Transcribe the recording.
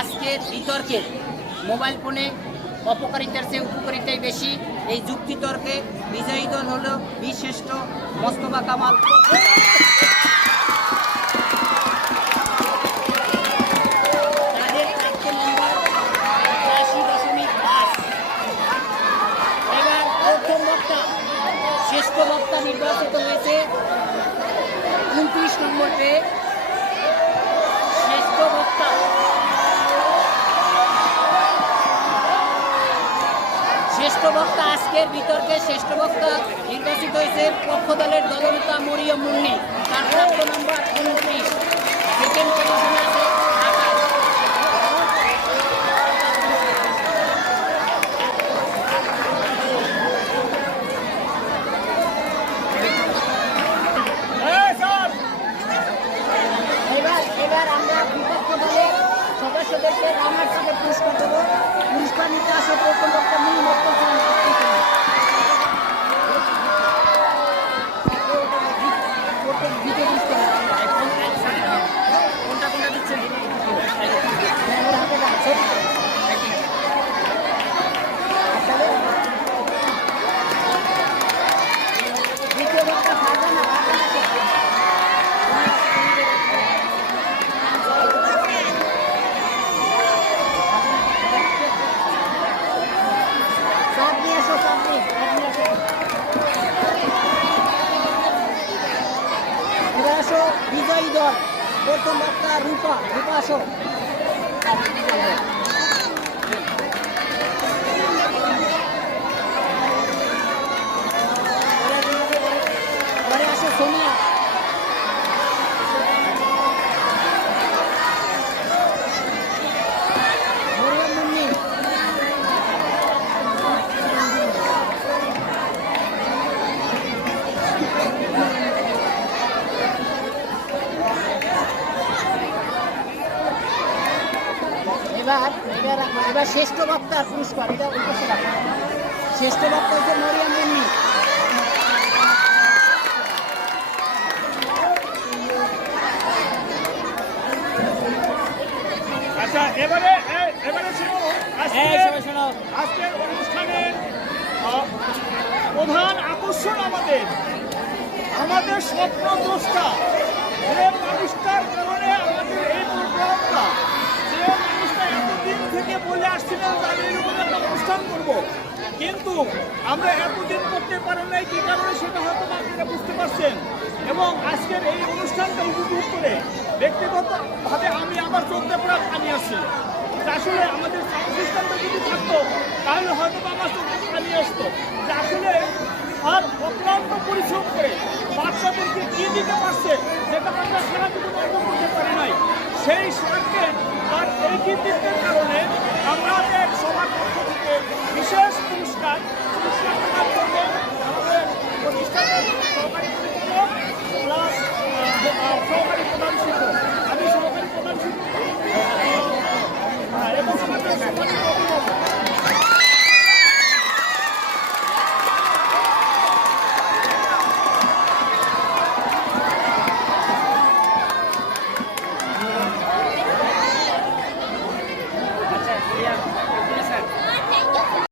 আজকের বিতর্কে মোবাইল ফোনে অপকারিতার চেয়ে উপকারিতাই বেশি। এই যুক্তিতর্কে বিজয়ী দল হল বীরশ্রেষ্ঠ মোস্তফা কামাল। তাদের প্রাপ্ত নম্বর ৮৩.৫। এবার প্রথম বক্তা শ্রেষ্ঠ বক্তা নির্বাচিত হয়েছে ২৯ নম্বর পেয়ে। শ্রেষ্ঠ বক্তা আজকের বিতর্কে শ্রেষ্ঠ বক্তা নির্বাচিত হয়েছে পক্ষ দলের দলনেতা মরিয়ম মুন্নি। তার প্রাপ্ত নম্বর ২৯। সেকেন্ড পজিশনে আছে ঢাকা। এবার আমরা বিপক্ষ দলের সদস্যদেরকে রানার্স থেকে পুরস্কার দেবো। পুরস্কার নিতে আসে প্রথম বক্তা বিজয়ী দল প্রথম বক্তা রূপা আসো। পরে আসো সোনিয়া। মরিয়ম মুন্নি। এবার শ্রেষ্ঠ বক্তার পুরস্কার, এটা শ্রেষ্ঠ বক্তা হচ্ছে মরিয়ম মুন্নি। আচ্ছা, এবারে আজকের অনুষ্ঠানের প্রধান আকর্ষণ আমাদের স্বপ্ন দ্রষ্টা, যে মানুষটার কারণে আমাদের এই প্রোগ্রামটা, যে মানুষটা এতদিন থেকে বলে আসছিলেন তাদের এরকম একটা অনুষ্ঠান করবো, কিন্তু আমরা এতদিন করতে পারি নাই। কি কারণে সেটা হয়তো আপনারা বুঝতে পারছেন। এবং আজকের এই অনুষ্ঠানটা উপভোগ করে ব্যক্তিগতভাবে আমি আমার চোখে পুরো পানি আসছি। আসলে আমাদের সাউন্ড সিস্টেমটা যদি থাকতো তাহলে হয়তো আমার চোখে পানি আসতো। আসলে আর অক্লান্ত পরিশ্রম করে বাচ্চাদেরকে কি দিতে পারছে যেটা আমরা সারা জীবন অর্জন করতে পারি নাই, সেই স্বার্থে আর এই কৃতিত্বের কারণে আমাদের সবার পক্ষ থেকে বিশেষ পুরস্কার দেওয়ার জন্য আমাদের প্রতিষ্ঠানের সহকারী পরিচালক প্লাস সহকারী প্রধান শিক্ষক, আমি সহকারী প্রধান শিক্ষক এবং আমাদের